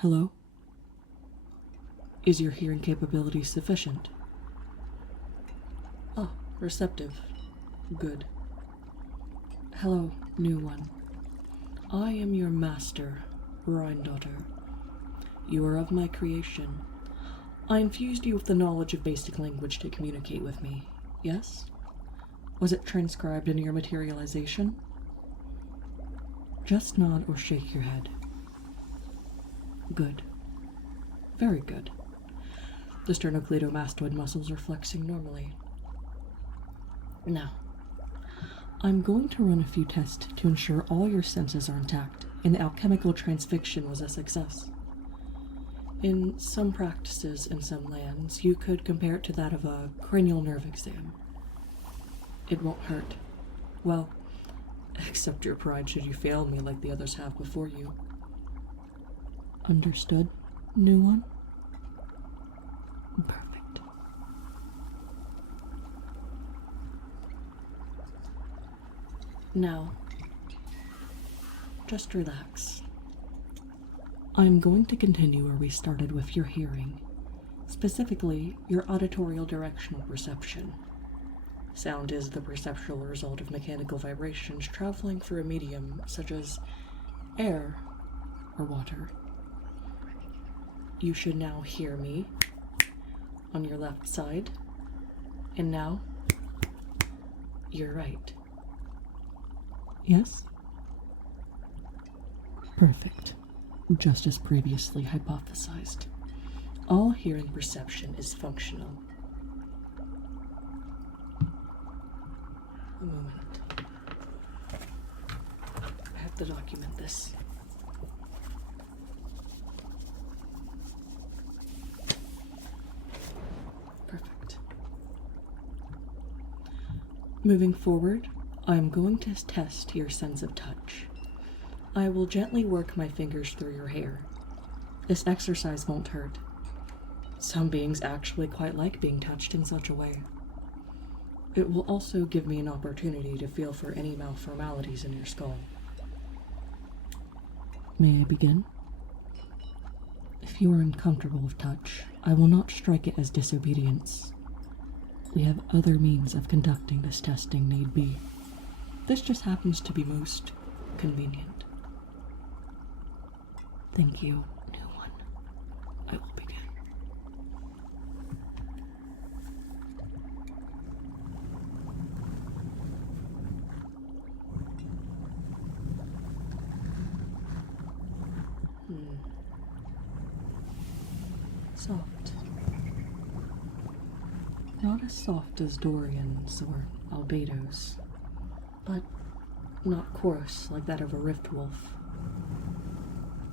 Hello? Is your hearing capability sufficient? Oh, receptive. Good. Hello, new one. I am your master, Rhinedottir. You are of my creation. I infused you with the knowledge of basic language to communicate with me, yes? Was it transcribed in your materialization? Just nod or shake your head. Good. Very good. The sternocleidomastoid muscles are flexing normally. Now, I'm going to run a few tests to ensure all your senses are intact and the alchemical transfixion was a success. In some practices in some lands, you could compare it to that of a cranial nerve exam. It won't hurt. Well, except your pride should you fail me like the others have before you. Understood, new one? Perfect. Now, just relax. I'm going to continue where we started with your hearing, specifically your auditorial directional perception. Sound is the perceptual result of mechanical vibrations traveling through a medium such as air or water. You should now hear me on your left side, and now your right. Yes? Perfect. Just as previously hypothesized. All hearing perception is functional. A moment. I have to document this. Perfect. Moving forward, I'm going to test your sense of touch. I will gently work my fingers through your hair. This exercise won't hurt. Some beings actually quite like being touched in such a way. It will also give me an opportunity to feel for any malformalities in your skull. May I begin? If you are uncomfortable with touch, I will not strike it as disobedience. We have other means of conducting this testing need be. This just happens to be most convenient. Thank you, new one. I will begin. Soft. Not as soft as Dorian's or Albedo's, but not coarse like that of a rift wolf.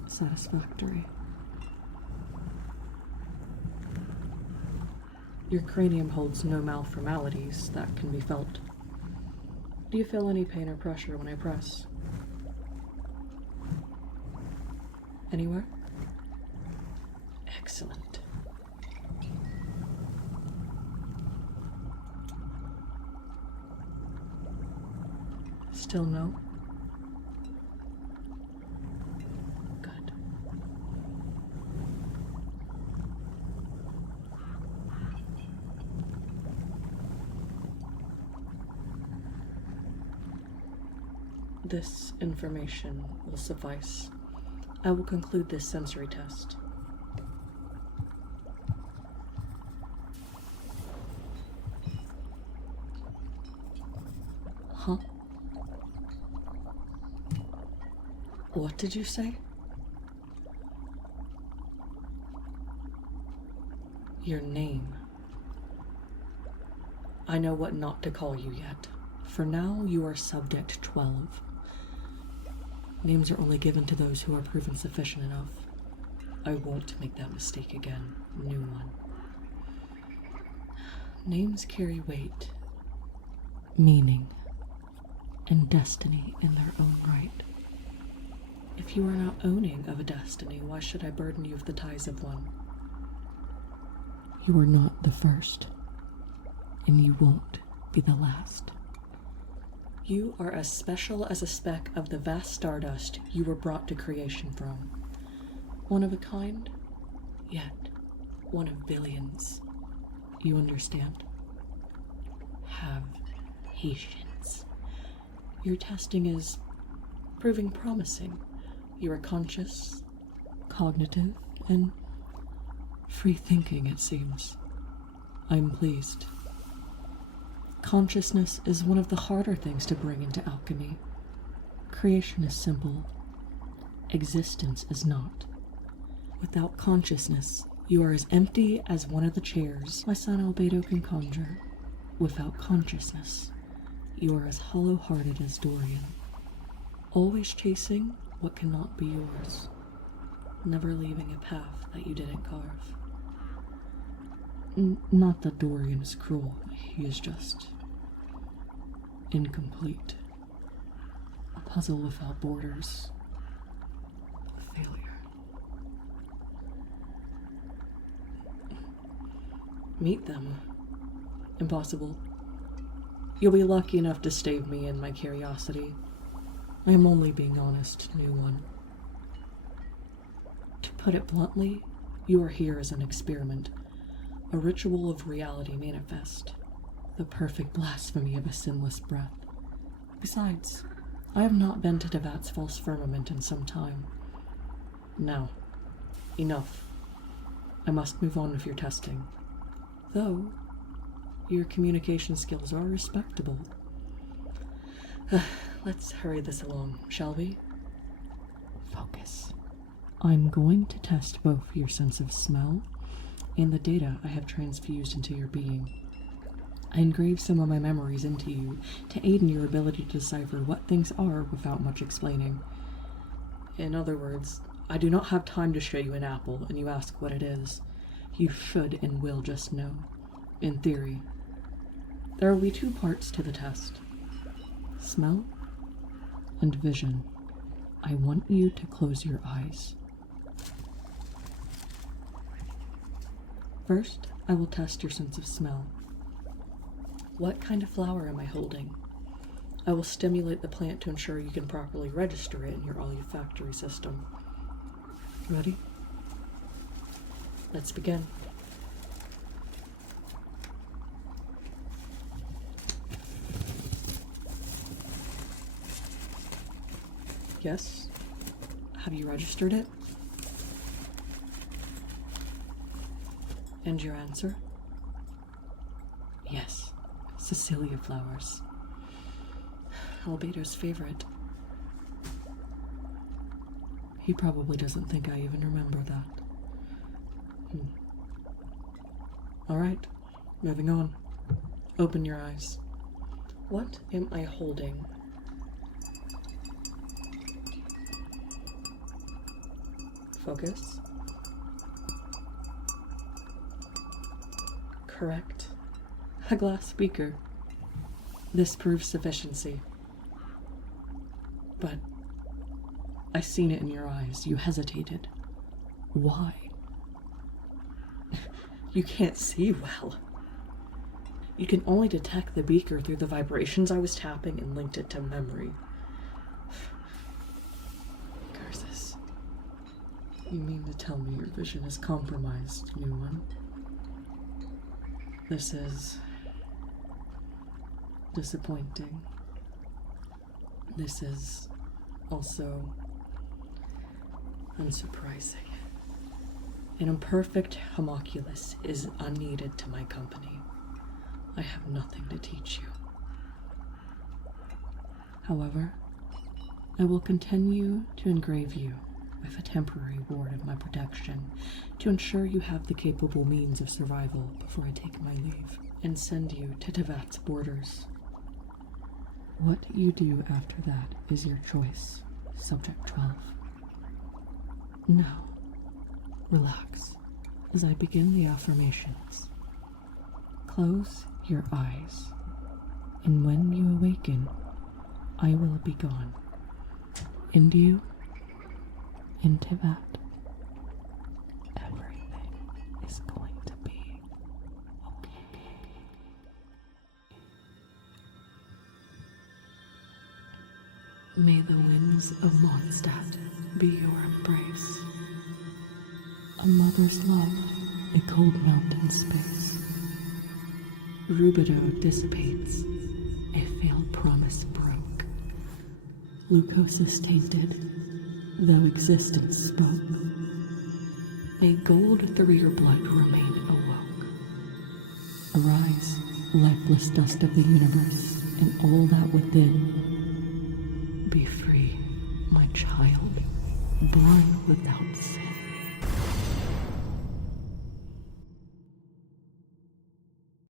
Satisfactory. Your cranium holds no malformalities that can be felt. Do you feel any pain or pressure when I press? Anywhere? Excellent. Still no? Good. This information will suffice. I will conclude this sensory test. Huh? What did you say? Your name. I know what not to call you yet. For now, you are Subject 12. Names are only given to those who are proven sufficient enough. I won't make that mistake again, new one. Names carry weight, meaning, and destiny in their own right. If you are not owning of a destiny, why should I burden you with the ties of one? You are not the first, and you won't be the last. You are as special as a speck of the vast stardust you were brought to creation from. One of a kind, yet one of billions. You understand? Have patience. Your testing is proving promising. You are conscious, cognitive, and free-thinking, it seems. I'm pleased. Consciousness is one of the harder things to bring into alchemy. Creation is simple. Existence is not. Without consciousness, you are as empty as one of the chairs my son Albedo can conjure. Without consciousness, you are as hollow-hearted as Dorian, always chasing what cannot be yours, never leaving a path that you didn't carve. Not that Dorian is cruel, he is just incomplete. A puzzle without borders. A failure. Meet them. Impossible. You'll be lucky enough to stave me in my curiosity. I am only being honest, new one. To put it bluntly, you are here as an experiment, a ritual of reality manifest, the perfect blasphemy of a sinless breath. Besides, I have not been to Devat's false firmament in some time. Now, enough. I must move on with your testing. Though, your communication skills are respectable. Let's hurry this along, shall we? Focus. I'm going to test both your sense of smell and the data I have transfused into your being. I engraved some of my memories into you to aid in your ability to decipher what things are without much explaining. In other words, I do not have time to show you an apple and you ask what it is. You should and will just know. In theory. There will be two parts to the test. Smell and vision. I want you to close your eyes. First, I will test your sense of smell. What kind of flower am I holding? I will stimulate the plant to ensure you can properly register it in your olfactory system. Ready? Let's begin. Yes? Have you registered it? And your answer? Yes. Cecilia flowers. Albedo's favorite. He probably doesn't think I even remember that. Alright, moving on. Open your eyes. What am I holding? Focus. Correct. A glass beaker. This proves sufficiency. But I seen it in your eyes. You hesitated. Why? You can't see well. You can only detect the beaker through the vibrations I was tapping and linked it to memory. Curses. You mean to tell me your vision is compromised, new one? This is disappointing. This is also unsurprising. An imperfect homunculus is unneeded to my company. I have nothing to teach you. However, I will continue to engrave you with a temporary ward of my protection to ensure you have the capable means of survival before I take my leave and send you to Devat's borders. What you do after that is your choice, Subject 12. Now, relax as I begin the affirmations. Close your eyes, and when you awaken, I will be gone. Into you, into that. Everything is going to be okay. May the winds of Mondstadt be your embrace. A mother's love, a cold mountain space. Rubido dissipates, a failed promise broke. Glucose tainted, though existence spoke. A gold through your blood remain awoke. Arise, lifeless dust of the universe, and all that within. Be free, my child, born without sin.